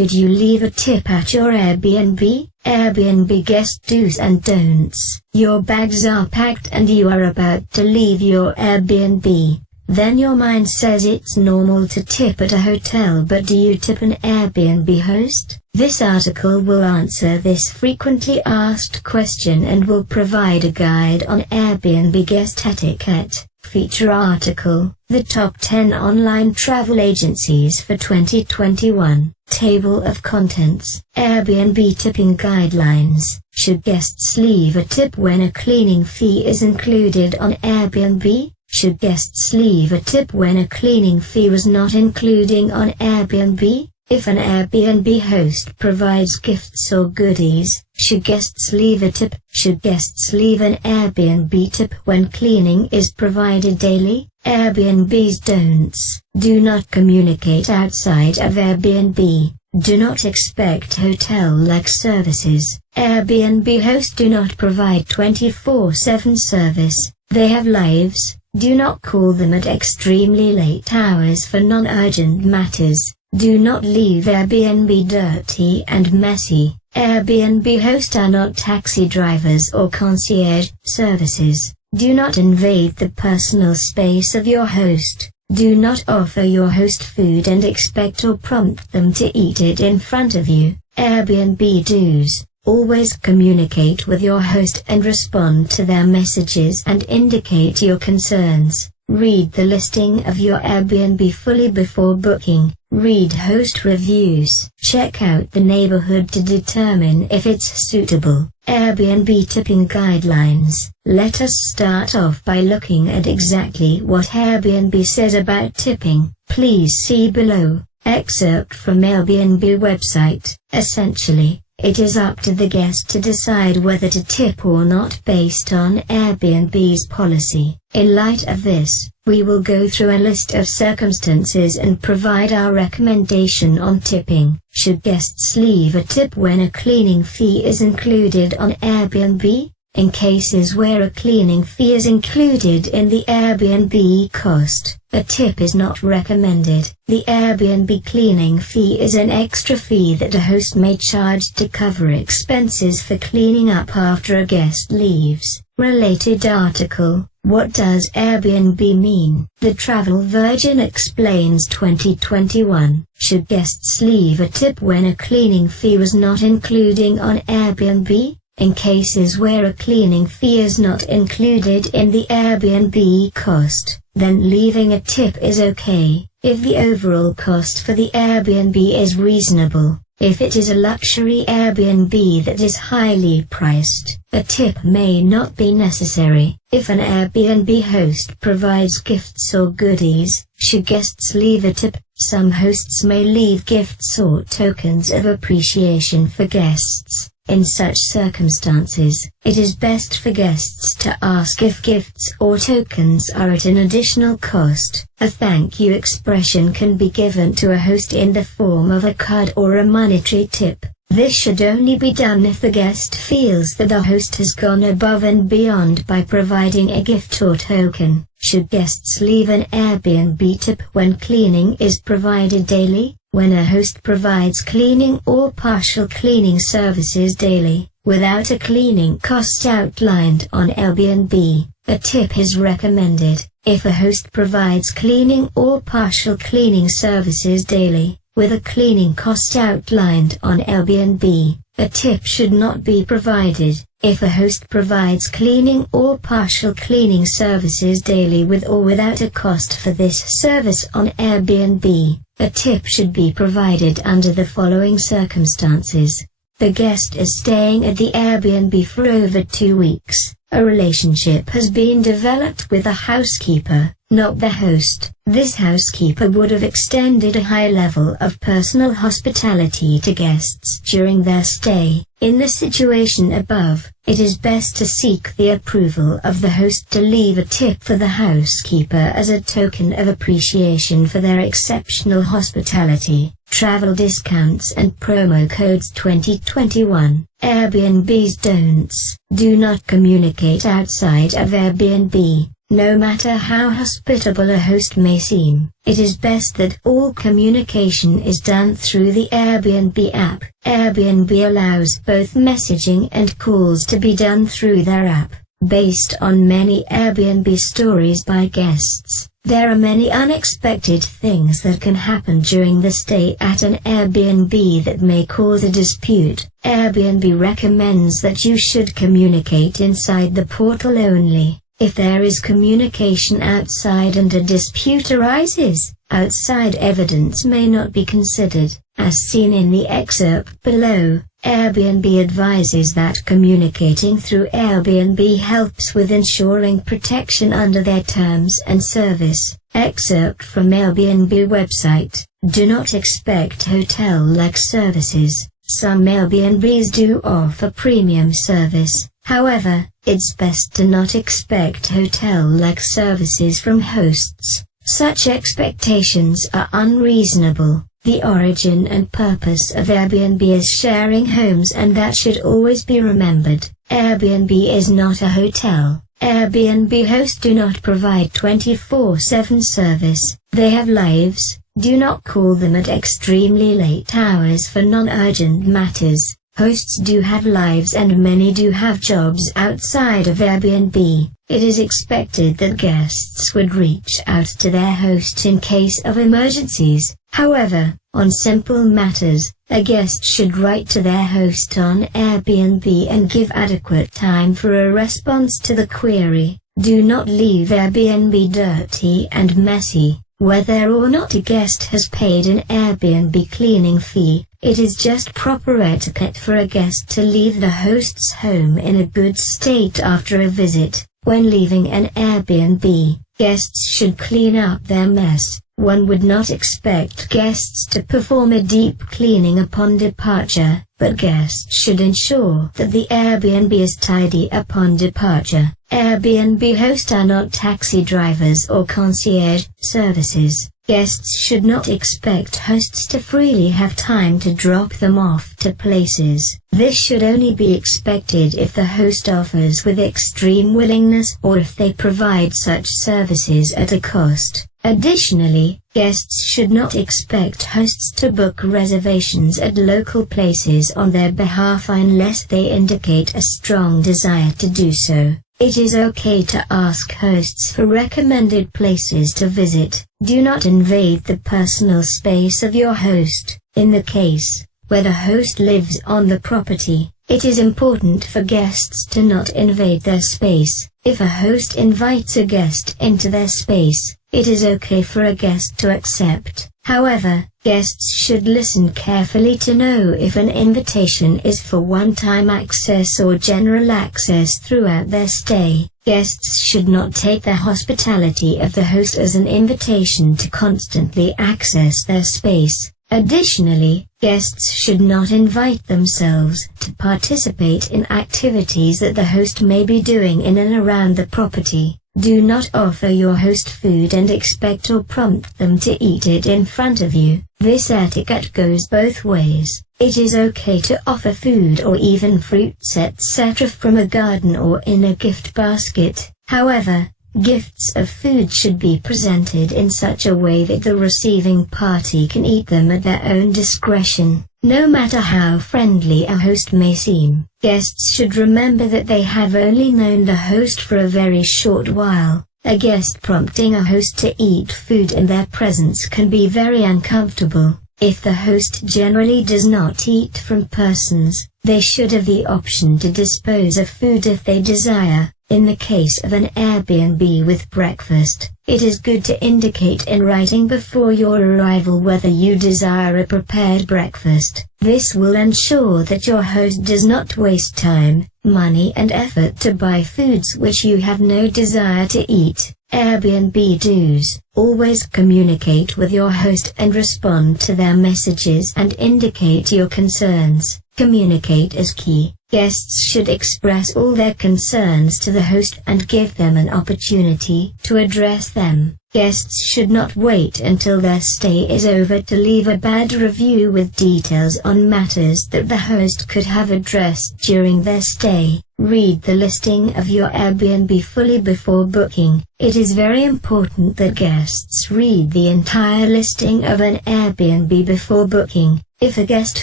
should you leave a tip at your Airbnb? Airbnb guest do's and don'ts. Your bags are packed and you are about to leave your Airbnb. Then your mind says it's normal to tip at a hotel, but do you tip an Airbnb host? This article will answer this frequently asked question and will provide a guide on Airbnb guest etiquette. Feature article: The Top 10 Online Travel Agencies for 2021. Table of Contents. Airbnb Tipping Guidelines. Should guests leave a tip when a cleaning fee is included on Airbnb? Should guests leave a tip when a cleaning fee was not included on Airbnb? If an Airbnb host provides gifts or goodies, should guests leave a tip? Should guests leave an Airbnb tip when cleaning is provided daily? Airbnb's don'ts. Do not communicate outside of Airbnb. Do not expect hotel-like services. Airbnb hosts do not provide 24/7 service. They have lives. Do not call them at extremely late hours for non-urgent matters. Do not leave Airbnb dirty and messy. Airbnb hosts are not taxi drivers or concierge services. Do not invade the personal space of your host. Do not offer your host food and expect or prompt them to eat it in front of you. Airbnb do's. Always communicate with your host and respond to their messages and indicate your concerns. Read the listing of your Airbnb fully before booking. Read host reviews. Check out the neighborhood to determine if it's suitable. Airbnb Tipping Guidelines. Let us start off by looking at exactly what Airbnb says about tipping. Please see below. Excerpt from Airbnb website. Essentially, it is up to the guest to decide whether to tip or not based on Airbnb's policy. In light of this, we will go through a list of circumstances and provide our recommendation on tipping. Should guests leave a tip when a cleaning fee is included on Airbnb? In cases where a cleaning fee is included in the Airbnb cost, a tip is not recommended. The Airbnb cleaning fee is an extra fee that a host may charge to cover expenses for cleaning up after a guest leaves. Related article: What does Airbnb mean? The Travel Virgin explains 2021. Should guests leave a tip when a cleaning fee was not included on Airbnb? In cases where a cleaning fee is not included in the Airbnb cost, then leaving a tip is okay, if the overall cost for the Airbnb is reasonable. If it is a luxury Airbnb that is highly priced, a tip may not be necessary. If an Airbnb host provides gifts or goodies, should guests leave a tip? Some hosts may leave gifts or tokens of appreciation for guests. In such circumstances, it is best for guests to ask if gifts or tokens are at an additional cost. A thank you expression can be given to a host in the form of a card or a monetary tip. This should only be done if the guest feels that the host has gone above and beyond by providing a gift or token. Should guests leave an Airbnb tip when cleaning is provided daily? When a host provides cleaning or partial cleaning services daily, without a cleaning cost outlined on Airbnb, a tip is recommended. If a host provides cleaning or partial cleaning services daily, with a cleaning cost outlined on Airbnb, a tip should not be provided. If a host provides cleaning or partial cleaning services daily with or without a cost for this service on Airbnb, a tip should be provided under the following circumstances. The guest is staying at the Airbnb for over 2 weeks. A relationship has been developed with a housekeeper, not the host. This housekeeper would have extended a high level of personal hospitality to guests during their stay. In the situation above, it is best to seek the approval of the host to leave a tip for the housekeeper as a token of appreciation for their exceptional hospitality. Travel discounts and promo codes 2021. Airbnb's don'ts. Do not communicate outside of Airbnb. No matter how hospitable a host may seem, it is best that all communication is done through the Airbnb app. Airbnb allows both messaging and calls to be done through their app. Based on many Airbnb stories by guests, there are many unexpected things that can happen during the stay at an Airbnb that may cause a dispute. Airbnb recommends that you should communicate inside the portal only. If there is communication outside and a dispute arises, outside evidence may not be considered. As seen in the excerpt below, Airbnb advises that communicating through Airbnb helps with ensuring protection under their terms and service. Excerpt from Airbnb website. Do not expect hotel-like services. Some Airbnbs do offer premium service. However, it's best to not expect hotel-like services from hosts. Such expectations are unreasonable. The origin and purpose of Airbnb is sharing homes, and that should always be remembered. Airbnb is not a hotel. Airbnb hosts do not provide 24/7 service. They have lives. Do not call them at extremely late hours for non-urgent matters. Hosts do have lives, and many do have jobs outside of Airbnb. It is expected that guests would reach out to their host in case of emergencies. However, on simple matters, a guest should write to their host on Airbnb and give adequate time for a response to the query. Do not leave Airbnb dirty and messy. Whether or not a guest has paid an Airbnb cleaning fee, it is just proper etiquette for a guest to leave the host's home in a good state after a visit. When leaving an Airbnb, guests should clean up their mess. One would not expect guests to perform a deep cleaning upon departure, but guests should ensure that the Airbnb is tidy upon departure. Airbnb hosts are not taxi drivers or concierge services. Guests should not expect hosts to freely have time to drop them off to places. This should only be expected if the host offers with extreme willingness or if they provide such services at a cost. Additionally, guests should not expect hosts to book reservations at local places on their behalf unless they indicate a strong desire to do so. It is okay to ask hosts for recommended places to visit. Do not invade the personal space of your host. In the case where the host lives on the property, it is important for guests to not invade their space. If a host invites a guest into their space, it is okay for a guest to accept. However, guests should listen carefully to know if an invitation is for one-time access or general access throughout their stay. Guests should not take the hospitality of the host as an invitation to constantly access their space. Additionally, guests should not invite themselves to participate in activities that the host may be doing in and around the property. Do not offer your host food and expect or prompt them to eat it in front of you. This etiquette goes both ways. It is okay to offer food or even fruits etc. from a garden or in a gift basket. However, gifts of food should be presented in such a way that the receiving party can eat them at their own discretion. No matter how friendly a host may seem, guests should remember that they have only known the host for a very short while. A guest prompting a host to eat food in their presence can be very uncomfortable. If the host generally does not eat from persons, they should have the option to dispose of food if they desire. In the case of an Airbnb with breakfast, it is good to indicate in writing before your arrival whether you desire a prepared breakfast. This will ensure that your host does not waste time, money and effort to buy foods which you have no desire to eat. Airbnb do's: always communicate with your host and respond to their messages and indicate your concerns. Communicate is key. Guests should express all their concerns to the host and give them an opportunity to address them. Guests should not wait until their stay is over to leave a bad review with details on matters that the host could have addressed during their stay. Read the listing of your Airbnb fully before booking. It is very important that guests read the entire listing of an Airbnb before booking. If a guest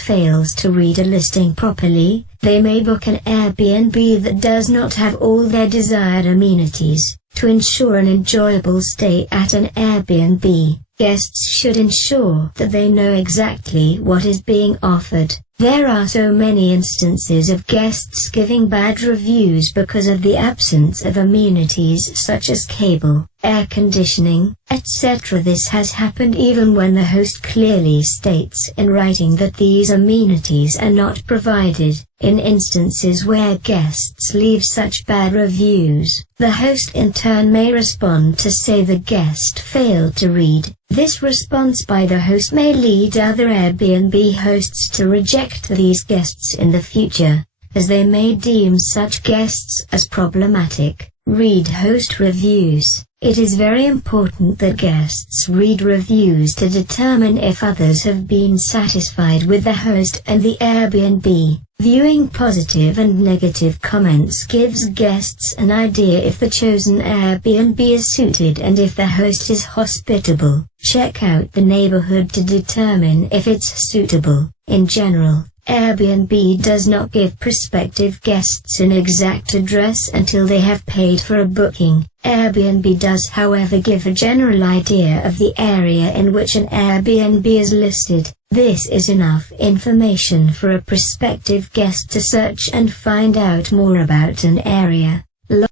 fails to read a listing properly, they may book an Airbnb that does not have all their desired amenities. To ensure an enjoyable stay at an Airbnb, guests should ensure that they know exactly what is being offered. There are so many instances of guests giving bad reviews because of the absence of amenities such as cable, air conditioning, etc. This has happened even when the host clearly states in writing that these amenities are not provided. In instances where guests leave such bad reviews, the host in turn may respond to say the guest failed to read. This response by the host may lead other Airbnb hosts to reject these guests in the future, as they may deem such guests as problematic. Read host reviews. It is very important that guests read reviews to determine if others have been satisfied with the host and the Airbnb. Viewing positive and negative comments gives guests an idea if the chosen Airbnb is suited and if the host is hospitable. Check out the neighborhood to determine if it's suitable. In general, Airbnb does not give prospective guests an exact address until they have paid for a booking. Airbnb does, however, give a general idea of the area in which an Airbnb is listed. This is enough information for a prospective guest to search and find out more about an area.